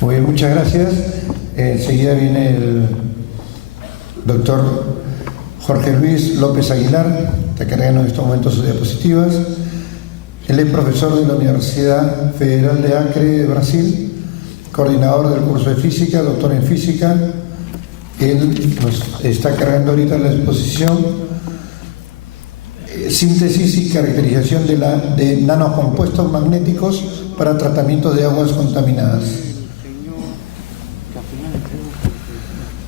Muy bien, muchas gracias. Enseguida viene el doctor Jorge Luis López Aguilar, que cargando en estos momentos sus diapositivas. Él es profesor de la Universidad Federal de Acre de Brasil, coordinador del curso de física, doctor en física. Él nos está cargando ahorita la exposición síntesis y caracterización de nanocompuestos magnéticos para tratamientos de aguas contaminadas.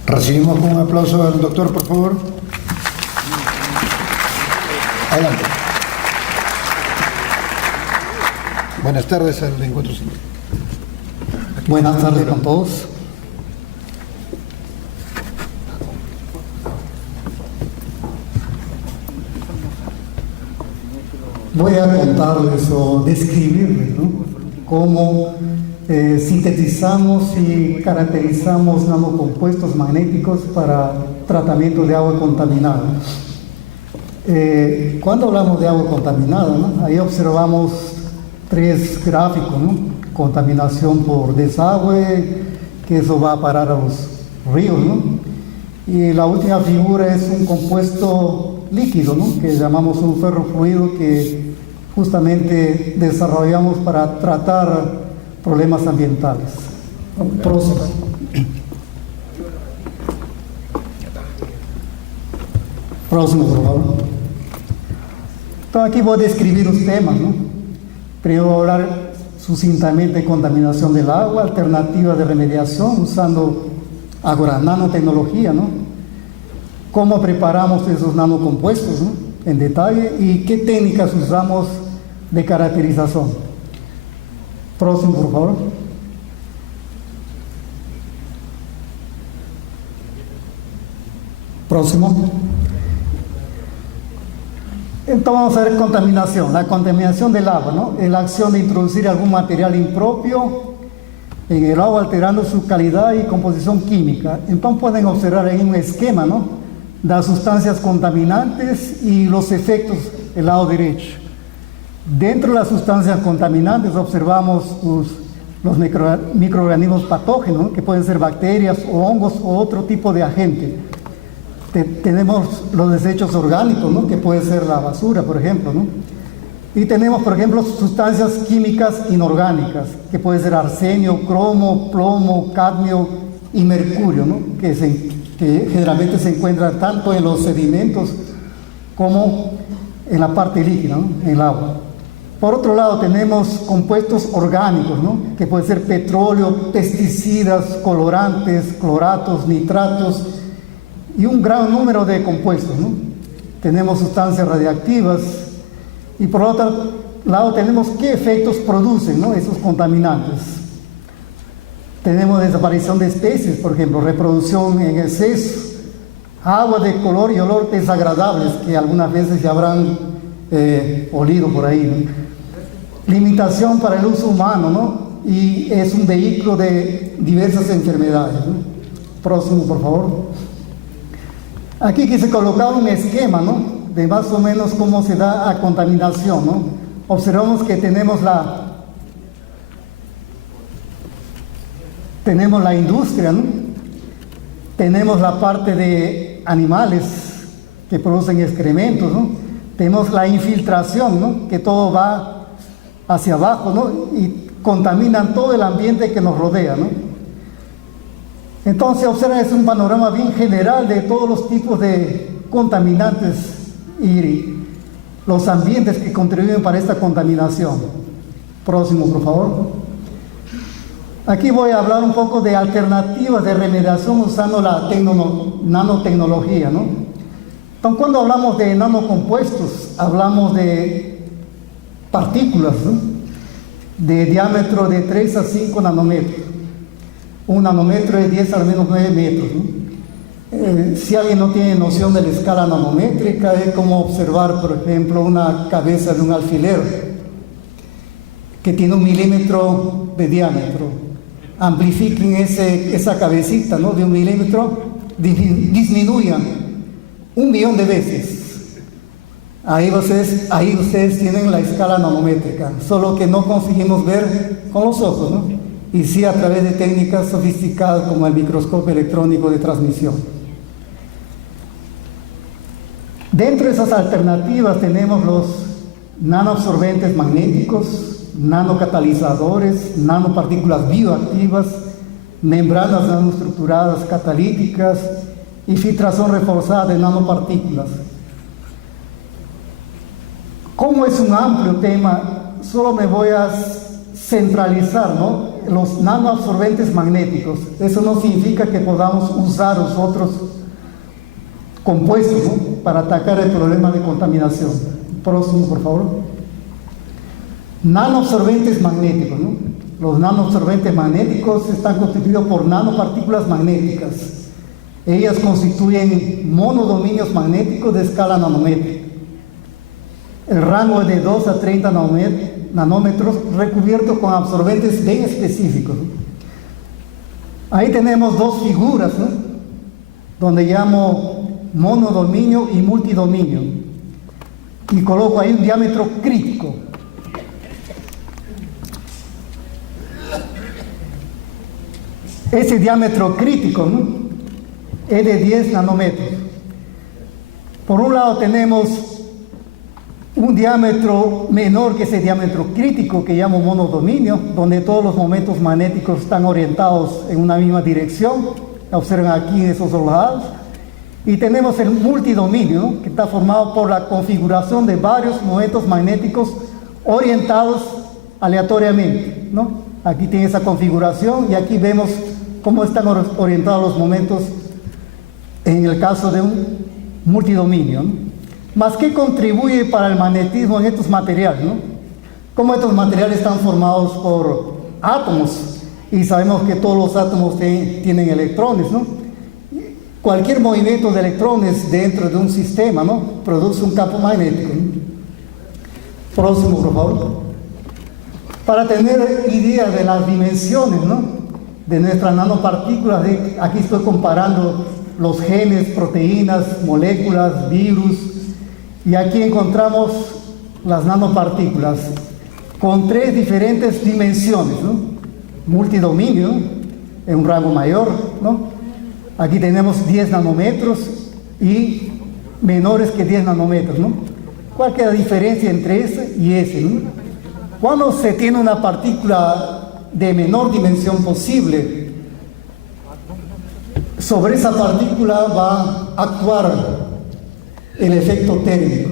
Recibimos con un aplauso al doctor, por favor. Adelante. Buenas tardes al encuentro. Buenas tardes con todos. Voy a contarles o describirles, ¿no?, cómo sintetizamos y caracterizamos nanocompuestos magnéticos para tratamiento de agua contaminada. Cuando hablamos de agua contaminada, ¿no?, ahí observamos tres gráficos, ¿no? Contaminación por desagüe, que eso va a parar a los ríos, ¿no? Y la última figura es un compuesto líquido, ¿no?, que llamamos un ferrofluido, que justamente desarrollamos para tratar problemas ambientales. Próximo. Próximo, por favor. Entonces aquí voy a describir los temas, ¿no? Primero voy a hablar sucintamente de contaminación del agua, alternativas de remediación usando ahora nanotecnología, ¿no? Cómo preparamos esos nanocompuestos, ¿no?, en detalle, y qué técnicas usamos de caracterización. Próximo, por favor. Próximo. Entonces vamos a ver contaminación, la contaminación del agua, ¿no? Es la acción de introducir algún material impropio en el agua alterando su calidad y composición química. Entonces pueden observar ahí un esquema, ¿no?, de las sustancias contaminantes y los efectos del lado derecho. Dentro de las sustancias contaminantes observamos los microorganismos patógenos, ¿no?, que pueden ser bacterias o hongos o otro tipo de agente. Tenemos los desechos orgánicos, ¿no?, que puede ser la basura, por ejemplo, ¿no? Y tenemos, por ejemplo, sustancias químicas inorgánicas, que puede ser arsenio, cromo, plomo, cadmio y mercurio, ¿no?, que generalmente se encuentran tanto en los sedimentos como en la parte líquida, ¿no?, en el agua. Por otro lado, tenemos compuestos orgánicos, ¿no?, que pueden ser petróleo, pesticidas, colorantes, cloratos, nitratos y un gran número de compuestos, ¿no? Tenemos sustancias radiactivas y por otro lado tenemos qué efectos producen, ¿no?, esos contaminantes. Tenemos desaparición de especies, por ejemplo, reproducción en exceso, agua de color y olor desagradables que algunas veces ya habrán olido por ahí, ¿no? Limitación para el uso humano, ¿no?, y es un vehículo de diversas enfermedades, ¿no? Próximo, por favor. Aquí quise colocar un esquema, ¿no?, de más o menos cómo se da la contaminación, ¿no? Observamos que tenemos la industria, ¿no? Tenemos la parte de animales que producen excrementos, ¿no? Tenemos la infiltración, ¿no?, que todo va hacia abajo, ¿no?, y contaminan todo el ambiente que nos rodea, ¿no? Entonces, observa, es un panorama bien general de todos los tipos de contaminantes y los ambientes que contribuyen para esta contaminación. Próximo, por favor. Aquí voy a hablar un poco de alternativas de remediación usando la nanotecnología, ¿no? Entonces, cuando hablamos de nanocompuestos, hablamos de partículas, ¿no?, de diámetro de 3 a 5 nanómetros. Un nanómetro es 10 al menos 9 metros, ¿no? Si alguien no tiene noción de la escala nanométrica, es como observar, por ejemplo, una cabeza de un alfiler que tiene 1 milímetro de diámetro. Amplifiquen esa cabecita, ¿no?, de 1 milímetro, disminuyan 1 millón de veces Ahí ustedes tienen la escala nanométrica, solo que no conseguimos ver con los ojos, ¿no? Y sí a través de técnicas sofisticadas como el microscopio electrónico de transmisión. Dentro de esas alternativas tenemos los nanoabsorbentes magnéticos, nanocatalizadores, nanopartículas bioactivas, membranas nanoestructuradas catalíticas y filtración reforzada de nanopartículas. Como es un amplio tema, solo me voy a centralizar, ¿no?, los nanoabsorbentes magnéticos. Eso no significa que podamos usar los otros compuestos, ¿no?, para atacar el problema de contaminación. Próximo, por favor. Nanoabsorbentes magnéticos, ¿no? Los nanoabsorbentes magnéticos están constituidos por nanopartículas magnéticas. Ellas constituyen monodominios magnéticos de escala nanométrica. El rango es de 2 a 30 nanómetros, recubierto con absorbentes bien específicos. Ahí tenemos dos figuras, ¿no?, donde llamo monodominio y multidominio, y coloco ahí un diámetro crítico. Ese diámetro crítico, ¿no?, es de 10 nanómetros. Por un lado tenemos un diámetro menor que ese diámetro crítico que llamo monodominio, donde todos los momentos magnéticos están orientados en una misma dirección. Observen aquí en esos dos lados. Y tenemos el multidominio, ¿no?, que está formado por la configuración de varios momentos magnéticos orientados aleatoriamente, ¿no? Aquí tiene esa configuración y aquí vemos cómo están orientados los momentos en el caso de un multidominio, ¿no? Más que contribuye para el magnetismo en estos materiales, ¿no? Como estos materiales están formados por átomos y sabemos que todos los átomos tienen electrones, ¿no? Cualquier movimiento de electrones dentro de un sistema, ¿no?, produce un campo magnético, ¿no? Próximo, por favor. Para tener idea de las dimensiones, ¿no?, de nuestras nanopartículas, aquí estoy comparando los genes, proteínas, moléculas, virus, y aquí encontramos las nanopartículas con 3 diferentes dimensiones, ¿no? Multidominio, en un rango mayor, ¿no? Aquí tenemos 10 nanómetros y menores que 10 nanómetros, ¿no? ¿Cuál es la diferencia entre ese y ese, ¿no? Cuando se tiene una partícula de menor dimensión posible, sobre esa partícula va a actuar el efecto térmico.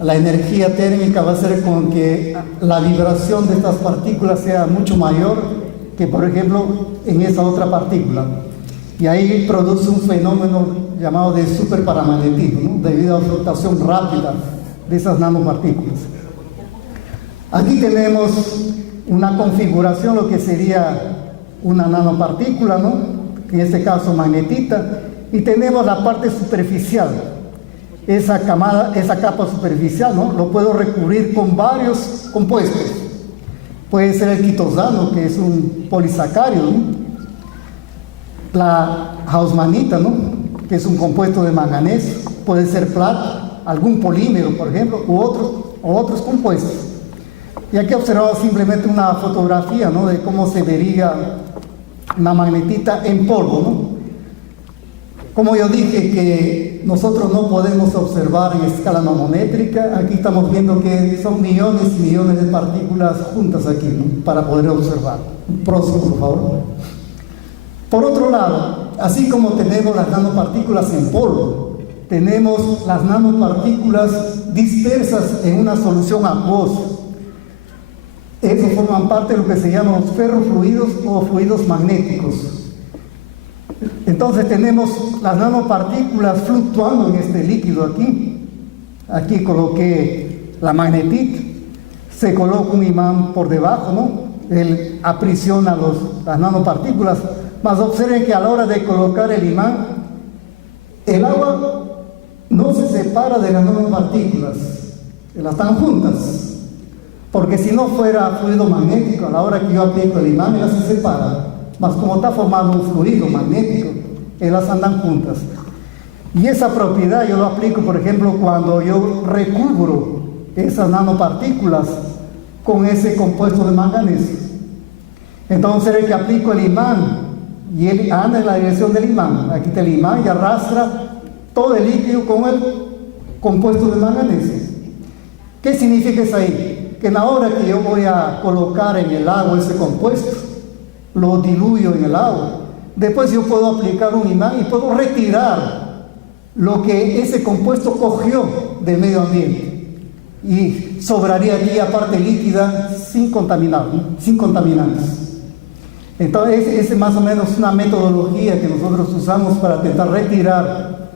La energía térmica va a hacer con que la vibración de estas partículas sea mucho mayor que, por ejemplo, en esa otra partícula. Y ahí produce un fenómeno llamado de superparamagnetismo, ¿no?, debido a la flotación rápida de esas nanopartículas. Aquí tenemos una configuración, lo que sería una nanopartícula, ¿no?, en este caso magnetita, y tenemos la parte superficial. Esa capa superficial, ¿no?, lo puedo recubrir con varios compuestos. Puede ser el quitosano, que es un polisacárido, ¿no?, la hausmanita, ¿no?, que es un compuesto de manganeso, puede ser plata, algún polímero, por ejemplo, u otros compuestos. Y aquí observamos simplemente una fotografía, ¿no?, de cómo se vería una magnetita en polvo, ¿no? Como yo dije que nosotros no podemos observar en escala nanométrica, aquí estamos viendo que son millones y millones de partículas juntas aquí, ¿no?, para poder observar. Próximo, por favor. Por otro lado, así como tenemos las nanopartículas en polvo, tenemos las nanopartículas dispersas en una solución acuosa. Esos forman parte de lo que se llaman los ferrofluidos o fluidos magnéticos. Entonces tenemos las nanopartículas fluctuando en este líquido aquí. Aquí coloqué la magnetita, se coloca un imán por debajo, ¿no? Él aprisiona las nanopartículas. Mas observen que a la hora de colocar el imán, el agua no se separa de las nanopartículas, las están juntas. Porque si no fuera fluido magnético, a la hora que yo aplico el imán, ellas se separan. Mas como está formando un fluido magnético, ellas andan juntas. Y esa propiedad yo lo aplico, por ejemplo, cuando yo recubro esas nanopartículas con ese compuesto de manganeso. Entonces el que aplico el imán y él anda en la dirección del imán. Aquí está el imán y arrastra todo el líquido con el compuesto de manganeso. ¿Qué significa eso ahí? Que en la hora que yo voy a colocar en el agua ese compuesto, lo diluyo en el agua. Después yo puedo aplicar un imán y puedo retirar lo que ese compuesto cogió del medio ambiente. Y sobraría aquí aparte líquida sin contaminar, ¿no? Sin contaminantes. Entonces, esa es más o menos una metodología que nosotros usamos para intentar retirar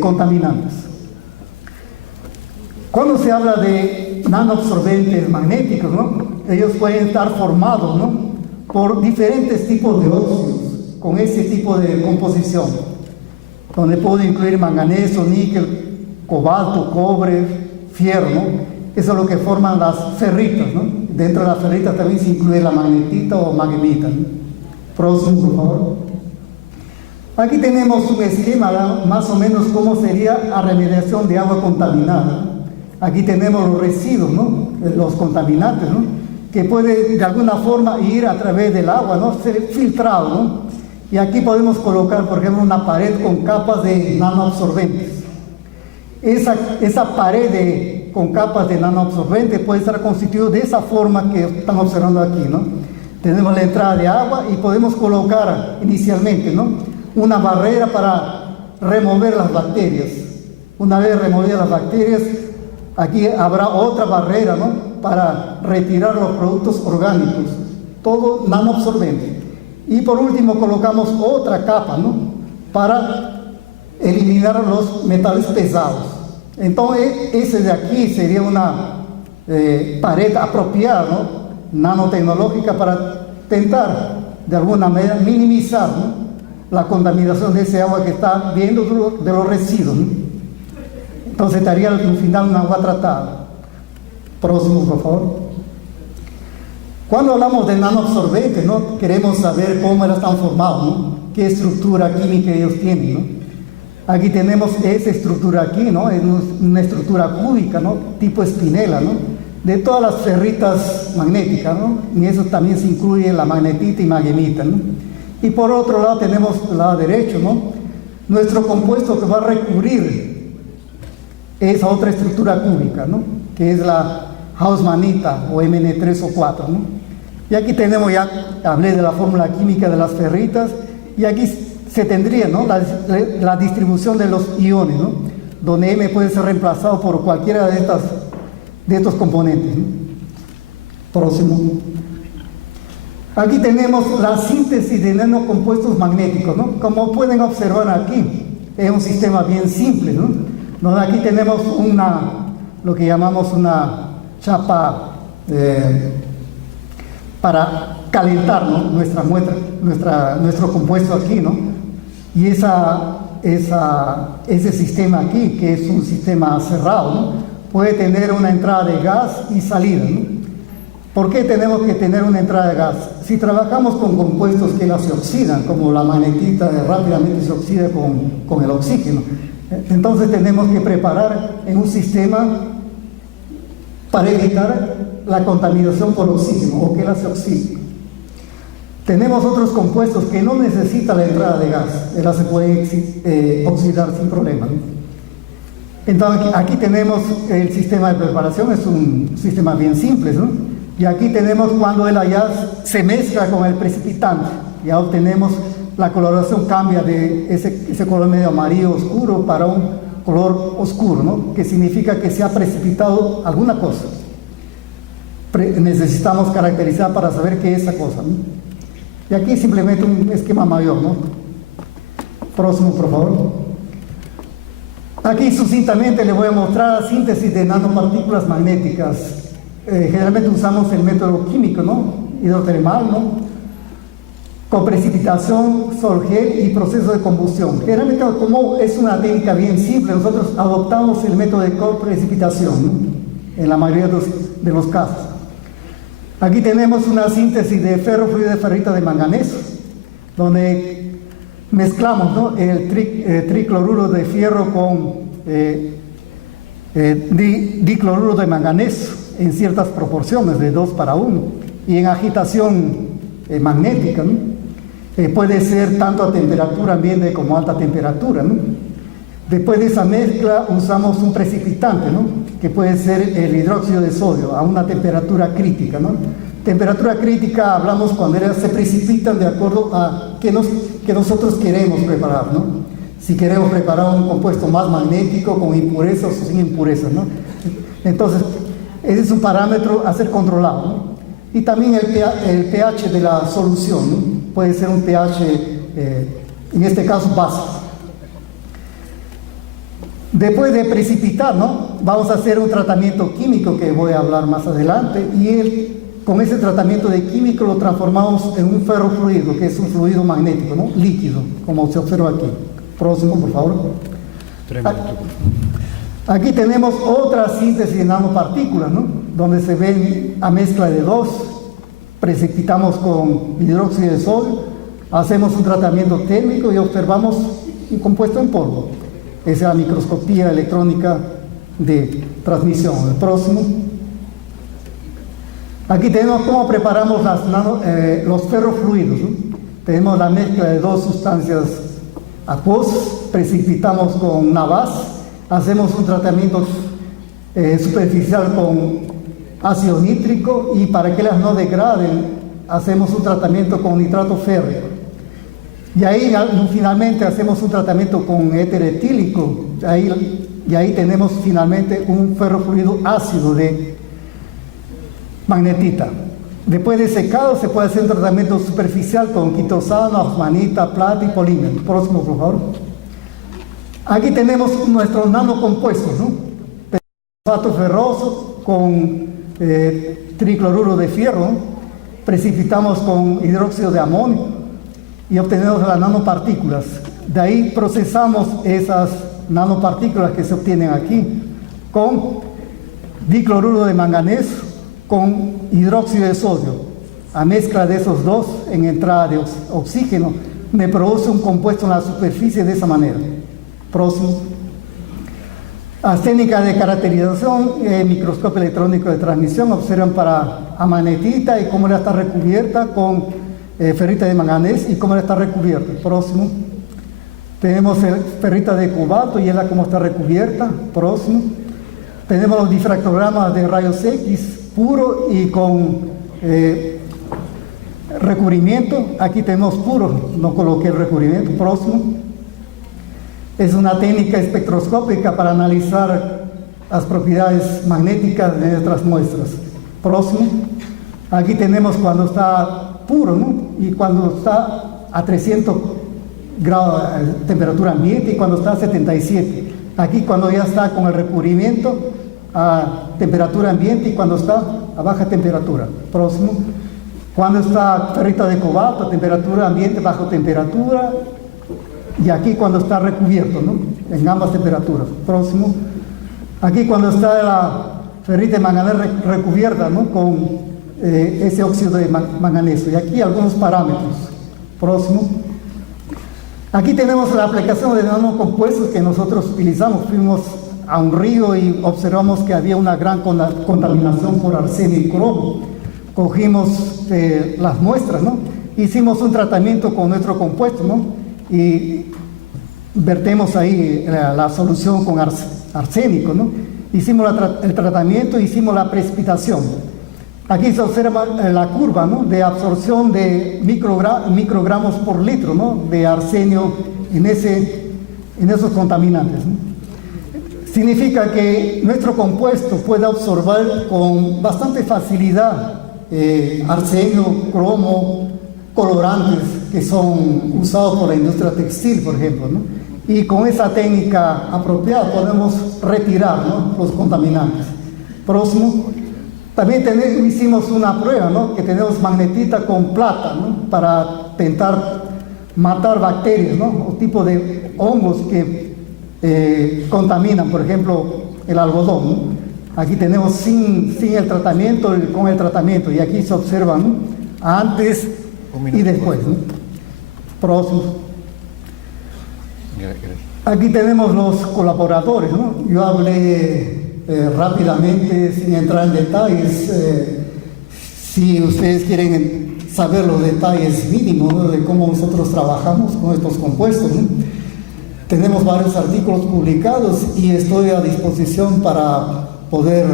contaminantes. Cuando se habla de nanoabsorbentes magnéticos, ¿no? Ellos pueden estar formados, ¿no? Por diferentes tipos de óxidos con ese tipo de composición, donde puedo incluir manganeso, níquel, cobalto, cobre, fierro, ¿no? Eso es lo que forman las ferritas, ¿no? Dentro de las ferritas también se incluye la magnetita o magnemita, ¿no? Próximo, por favor. Aquí tenemos un esquema, ¿no? Más o menos cómo sería la remediación de agua contaminada. Aquí tenemos los residuos, ¿no? Los contaminantes, ¿no? Que puede de alguna forma ir a través del agua, ¿no? Ser filtrado, ¿no? Y aquí podemos colocar, por ejemplo, una pared con capas de nanoabsorbentes. Esa pared con capas de nanoabsorbentes puede estar constituida de esa forma que están observando aquí, ¿no? Tenemos la entrada de agua y podemos colocar inicialmente, ¿no? Una barrera para remover las bacterias. Una vez removidas las bacterias, aquí habrá otra barrera, ¿no? Para retirar los productos orgánicos, todo nanoabsorbente. Y por último colocamos otra capa, ¿no? Para eliminar los metales pesados. Entonces ese de aquí sería una pared apropiada, ¿no? Nanotecnológica para intentar de alguna manera minimizar, ¿no? La contaminación de ese agua que está viendo de los residuos, ¿no? Entonces estaría al final un agua tratada. Próximo, por favor. Cuando hablamos de nanoabsorbentes, ¿no? Queremos saber cómo están formados, ¿no? Qué estructura química ellos tienen, ¿no? Aquí tenemos esa estructura aquí, ¿no? Es una estructura cúbica, ¿no? Tipo espinela, ¿no? De todas las ferritas magnéticas, ¿no? Y eso también se incluye la magnetita y magnemita, ¿no? Y por otro lado tenemos el lado derecho, ¿no? Nuestro compuesto que va a recubrir esa otra estructura cúbica, ¿no? Que es la Haussmannita o Mn3 o 4, ¿no? Y aquí tenemos, ya hablé de la fórmula química de las ferritas, y aquí se tendría, ¿no? la distribución de los iones, ¿no? Donde M puede ser reemplazado por cualquiera de estos componentes, ¿no? Próximo. Aquí tenemos la síntesis de nanocompuestos magnéticos, ¿no? Como pueden observar aquí, es un sistema bien simple, ¿no? Donde aquí tenemos lo que llamamos una chapa para calentar, ¿no? Nuestra muestra, nuestro compuesto aquí, ¿no? Y ese sistema aquí, que es un sistema cerrado, ¿no? Puede tener una entrada de gas y salida, ¿no? ¿Por qué tenemos que tener una entrada de gas? Si trabajamos con compuestos que se oxidan, como la magnetita rápidamente se oxida con el oxígeno, entonces tenemos que preparar en un sistema para evitar la contaminación por oxígeno o que se oxide. Tenemos otros compuestos que no necesitan la entrada de gas, ella se puede oxidar sin problema, ¿no? Entonces aquí tenemos el sistema de preparación, es un sistema bien simple, ¿no? Y aquí tenemos cuando el ya se mezcla con el precipitante, ya obtenemos la coloración, cambia de ese color medio amarillo oscuro para un color oscuro, ¿no? Que significa que se ha precipitado alguna cosa. Necesitamos caracterizar para saber qué es esa cosa, ¿no? Y aquí simplemente un esquema mayor, ¿no? Próximo, por favor. Aquí sucintamente les voy a mostrar la síntesis de nanopartículas magnéticas. Generalmente usamos el método químico, ¿no? Hidrotermal, ¿no? Con precipitación, sol gel y proceso de combustión. Generalmente, como es una técnica bien simple, nosotros adoptamos el método de coprecipitación, ¿no? En la mayoría de los casos. Aquí tenemos una síntesis de ferrofluido de ferrita de manganeso, donde Mezclamos, ¿no?, el tricloruro de fierro con dicloruro de manganeso en ciertas proporciones de 2:1 y en agitación magnética, ¿no? Puede ser tanto a temperatura ambiente como a alta temperatura, ¿no? Después de esa mezcla usamos un precipitante, ¿no?, que puede ser el hidróxido de sodio a una temperatura crítica, ¿no? Temperatura crítica hablamos cuando se precipitan de acuerdo a que nosotros queremos preparar, ¿no? Si queremos preparar un compuesto más magnético con impurezas o sin impurezas, ¿no? Entonces, ese es un parámetro a ser controlado, ¿no? Y también el pH de la solución, ¿no? Puede ser un pH, en este caso, básico. Después de precipitar, ¿no?, vamos a hacer un tratamiento químico que voy a hablar más adelante, y con ese tratamiento de químico lo transformamos en un ferrofluido, que es un fluido magnético, ¿no?, líquido, como se observa aquí. Próximo, por favor. Aquí tenemos otra síntesis de nanopartículas, ¿no?, donde se ven a mezcla de dos, precipitamos con hidróxido de sodio, hacemos un tratamiento térmico y observamos un compuesto en polvo. Esa es la microscopía electrónica de transmisión. El próximo. Aquí tenemos cómo preparamos los ferrofluidos, ¿no? Tenemos la mezcla de dos sustancias acuosas, precipitamos con una base, hacemos un tratamiento superficial con ácido nítrico, y para que las no degraden hacemos un tratamiento con nitrato férrico. Y ahí finalmente hacemos un tratamiento con éter etílico, y ahí tenemos finalmente un ferrofluido ácido de magnetita. Después de secado se puede hacer un tratamiento superficial con quitosano, osmanita, plata y polímero. Próximo, por favor. Aquí tenemos nuestros nanocompuestos, ¿no? Fosfato ferroso con tricloruro de fierro, ¿no? Precipitamos con hidróxido de amonio y obtenemos las nanopartículas. De ahí procesamos esas nanopartículas que se obtienen aquí con dicloruro de manganeso con hidróxido de sodio. A mezcla de esos dos en entrada de oxígeno me produce un compuesto en la superficie de esa manera. Próximo. Las técnicas de caracterización, microscopio electrónico de transmisión, observan para amanetita y cómo ella está recubierta con ferrita de manganeso y cómo ella está recubierta. Próximo. Tenemos ferrita de cobalto y ella cómo está recubierta. Próximo. Tenemos los difractogramas de rayos X puro y con recubrimiento. Aquí tenemos puro, no coloqué el recubrimiento. Próximo. Es una técnica espectroscópica para analizar las propiedades magnéticas de nuestras muestras. Próximo. Aquí tenemos cuando está puro, ¿no?, y cuando está a 300 grados de temperatura ambiente y cuando está a 77. Aquí cuando ya está con el recubrimiento a temperatura ambiente y cuando está a baja temperatura. Próximo. Cuando está ferrita de cobalto a temperatura ambiente, bajo temperatura. Y aquí cuando está recubierto, ¿no?, en ambas temperaturas. Próximo. Aquí cuando está la ferrita de manganeso recubierta, ¿no?, con ese óxido de manganeso. Y aquí algunos parámetros. Próximo. Aquí tenemos la aplicación de nanocompuestos que nosotros utilizamos. Fuimos a un río y observamos que había una gran contaminación por arsenio y cromo. Cogimos las muestras, ¿no?, hicimos un tratamiento con nuestro compuesto, ¿no?, y vertemos ahí la solución con arsénico, ¿no? Hicimos el tratamiento, hicimos la precipitación. Aquí se observa la curva, ¿no?, de absorción de microgramos por litro, ¿no?, de arsenio en esos contaminantes, ¿no? Significa que nuestro compuesto puede absorber con bastante facilidad arsenio, cromo, colorantes que son usados por la industria textil, por ejemplo, ¿no? Y con esa técnica apropiada podemos retirar, ¿no?, los contaminantes. Próximo. También hicimos una prueba, ¿no?, que tenemos magnetita con plata, ¿no?, para intentar matar bacterias, ¿no?, o tipo de hongos que contaminan, por ejemplo, el algodón, ¿no? Aquí tenemos sin el tratamiento y con el tratamiento, y aquí se observan, ¿no?, antes y después, ¿no? Próximo. Aquí tenemos los colaboradores, ¿no? Yo hablé rápidamente, sin entrar en detalles. Si ustedes quieren saber los detalles mínimos, ¿no?, de cómo nosotros trabajamos con estos compuestos, ¿no? Tenemos varios artículos publicados y estoy a disposición para poder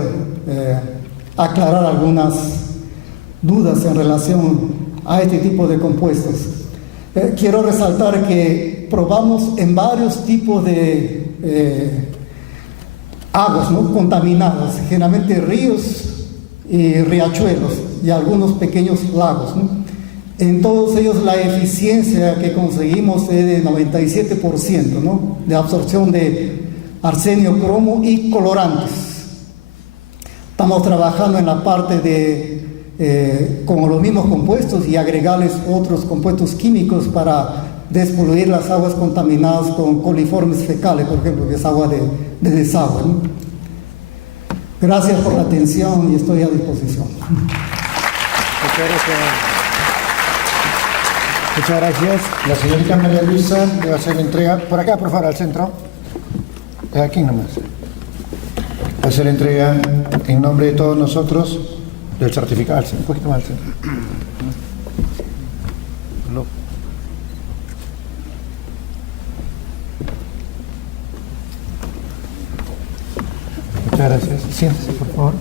aclarar algunas dudas en relación a este tipo de compuestos. Quiero resaltar que probamos en varios tipos de aguas, ¿no?, contaminadas, generalmente ríos y riachuelos y algunos pequeños lagos, ¿no? En todos ellos la eficiencia que conseguimos es de 97%, ¿no?, de absorción de arsenio, cromo y colorantes. Estamos trabajando en la parte de con los mismos compuestos y agregarles otros compuestos químicos para despoluir las aguas contaminadas con coliformes fecales, por ejemplo, que es agua de desagüe, ¿no? Gracias por la atención y estoy a disposición. Muchas gracias. La señorita María Luisa le va a hacer la entrega, por acá, por favor, al centro. Aquí nomás. Va a hacer la entrega en nombre de todos nosotros del certificado. Un poquito más al centro. Muchas gracias. Siéntese, por favor.